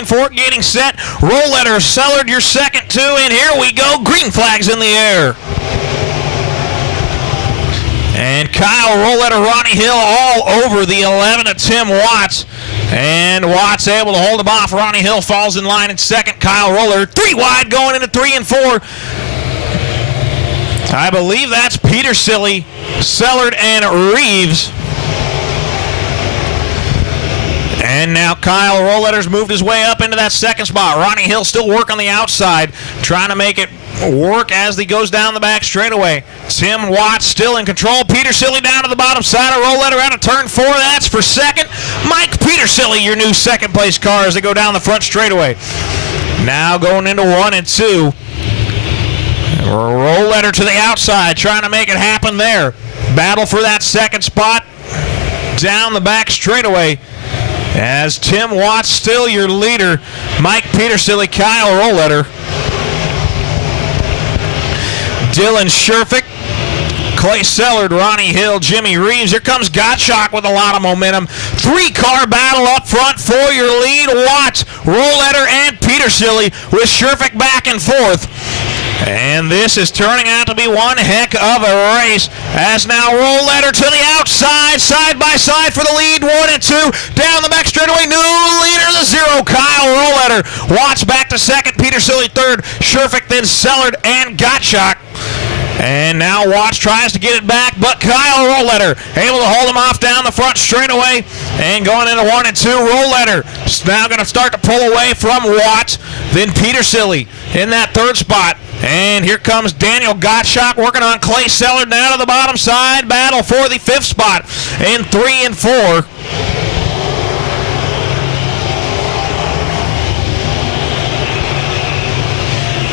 and 4 getting set. Rollletter, Sellard, your second 2, and here we go. Green flags in the air. And Kyle Rollletter, Ronnie Hill all over the 11 of Tim Watts. And Watts able to hold him off. Ronnie Hill falls in line in second. Kyle Rollletter 3 wide going into 3 and 4. I believe that's Petersilly, Sellard, and Reeves. And now Kyle Rolletter's moved his way up into that second spot. Ronnie Hill still working on the outside, trying to make it work as he goes down the back straightaway. Tim Watts still in control. Petersilly down to the bottom side of Rollletter out of turn 4. That's for second. Mike Petersilly, your new second place car as they go down the front straightaway. Now going into 1 and 2. Rollletter to the outside, trying to make it happen there. Battle for that second spot down the back straightaway. As Tim Watts still your leader. Mike Petersilly, Kyle Rollletter. Dylan Sherfick, Clay Sellard, Ronnie Hill, Jimmy Reeves. Here comes Gottschalk with a lot of momentum. 3-car battle up front for your lead. Watts, Rollletter, and Petersilly with Sherfick back and forth. And this is turning out to be one heck of a race as now Rollletter to the outside, side by side for the lead, 1 and 2. Down the back straightaway, new leader, the 0, Kyle Rollletter. Watts back to second, Petersilly third, Sherfick, then Sellard, and Gottschalk. And now Watts tries to get it back, but Kyle Rollletter able to hold him off down the front straightaway. And going into 1 and 2, Rollletter now going to start to pull away from Watts. Then Petersilly in that third spot. And here comes Daniel Gottschalk working on Clay Sellard down to the bottom side. Battle for the 5th spot in 3 and 4.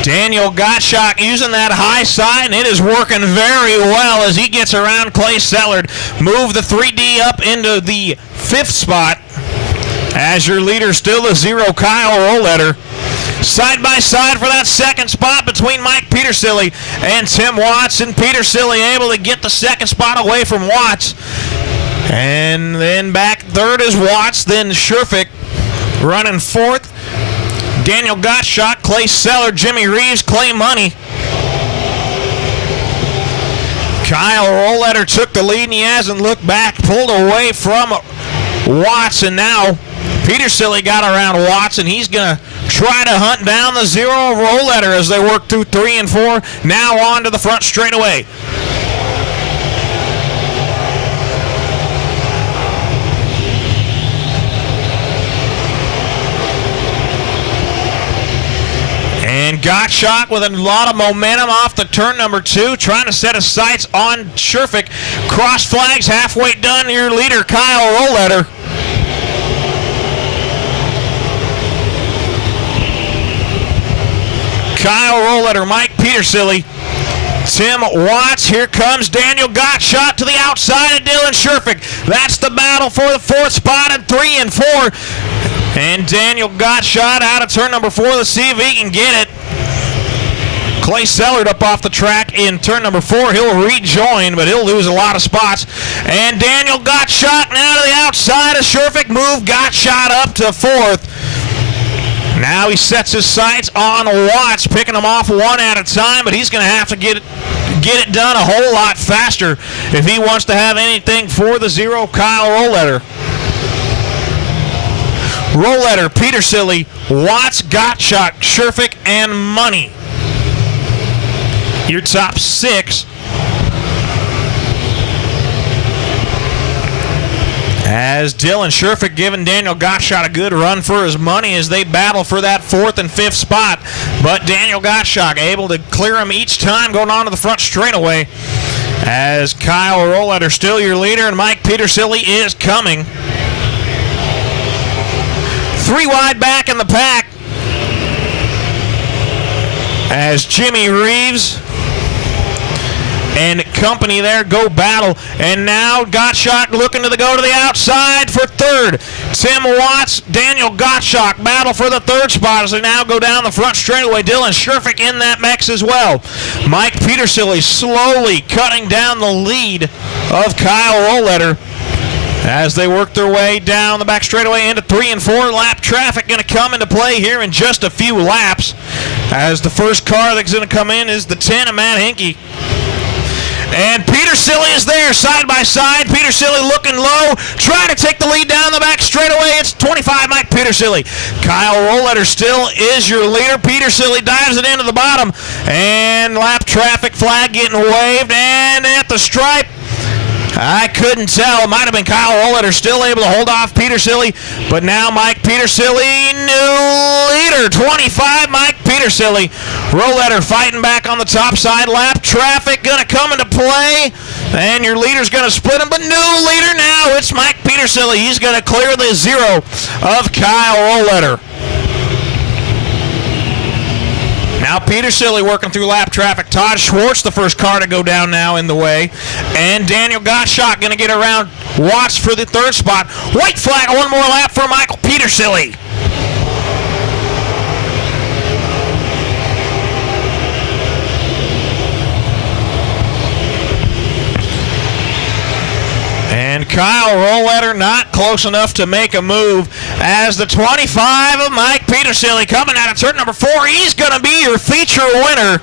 Daniel Gottschalk using that high side, and it is working very well as he gets around Clay Sellard. Move the 3D up into the 5th spot. As your leader still the 0, Kyle Rollletter. Side by side for that second spot between Mike Petersilly and Tim Watts. And Petersilly able to get the second spot away from Watts. And then back third is Watts, then Sherfick running fourth. Daniel Gottschalk, Clay Sellard, Jimmy Reeves, Clay Money. Kyle Rollletter took the lead and he hasn't looked back, pulled away from Watts, and now Petersilly got around Watts, and he's going to try to hunt down the 0 of Rollletter as they work through 3 and 4. Now on to the front straightaway. And Gottschalk with a lot of momentum off the turn number 2, trying to set his sights on Sherfick. Cross flags, halfway done. Your leader, Kyle Rollletter. Kyle Rollletter, Mike Petersilly, Tim Watts. Here comes Daniel Gottschalk to the outside of Dylan Sherfick. That's the battle for the 4th spot in 3 and 4. And Daniel Gottschalk out of turn number 4. Let's see if he can get it. Clay Sellard up off the track in turn number 4. He'll rejoin, but he'll lose a lot of spots. And Daniel Gottschalk now to the outside of Sherfick. Move Gottschalk up to 4th. Now he sets his sights on Watts, picking him off one at a time, but he's going to have to get it done a whole lot faster if he wants to have anything for the 0, Kyle Rollletter. Rollletter, Petersilly, Watts, Gottschalk, Sherfick, and Money. Your top 6. As Dylan Sherfick giving Daniel Gottschalk a good run for his money as they battle for that 4th and 5th spot. But Daniel Gottschalk able to clear him each time going on to the front straightaway. As Kyle Rollletter still your leader and Mike Petersilly is coming. 3 wide back in the pack. As Jimmy Reeves and company there go battle. And now Gottschalk looking to go to the outside for 3rd. Tim Watts, Daniel Gottschalk battle for the 3rd spot as they now go down the front straightaway. Dylan Sherfick in that mix as well. Mike Petersilly slowly cutting down the lead of Kyle Rollletter. as they work their way down the back straightaway into 3 and 4 lap traffic. Going to come into play here in just a few laps, as the first car that's going to come in is the 10 of Matt Hinkie. And Peter Silly is there, side by side. Peter Silly looking low, trying to take the lead down the back straightaway. It's 25 Mike Peter Silly. Kyle Rollletter still is your leader. Peter Silly dives it into the bottom, and lap traffic flag getting waved, and at the stripe, I couldn't tell. It might have been Kyle Rollletter still able to hold off Peter Silly, but now Mike Peter Silly, new leader, 25 Mike Peter Silly. Rollletter fighting back on the top side. Lap traffic going to come into play, and your leader's going to split him, but new leader now, it's Mike Peter Silly. He's going to clear the 0 of Kyle Rollletter. Now Peter Silly working through lap traffic. Todd Schwartz, the first car to go down now in the way. And Daniel Gottschalk going to get around Watts for the 3rd spot. White flag, one more lap for Michael Peter Silly. And Kyle Rollletter not close enough to make a move, as the 25 of Mike Peter Silly coming out of turn number 4. He's going to be your feature winner.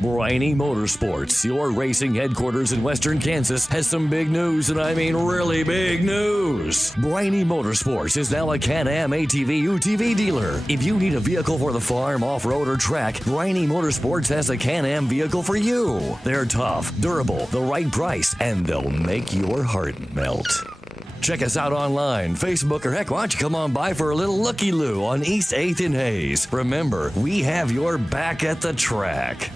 Briney Motorsports, your racing headquarters in Western Kansas, has some big news, and I mean really big news. Briney Motorsports is now a Can-Am ATV UTV dealer. If you need a vehicle for the farm, off-road, or track, Briney Motorsports has a Can-Am vehicle for you. They're tough, durable, the right price, and they'll make your heart melt. Check us out online, Facebook, or heck, why don't you come on by for a little looky-loo on East 8th and Hayes. Remember, we have your back at the track.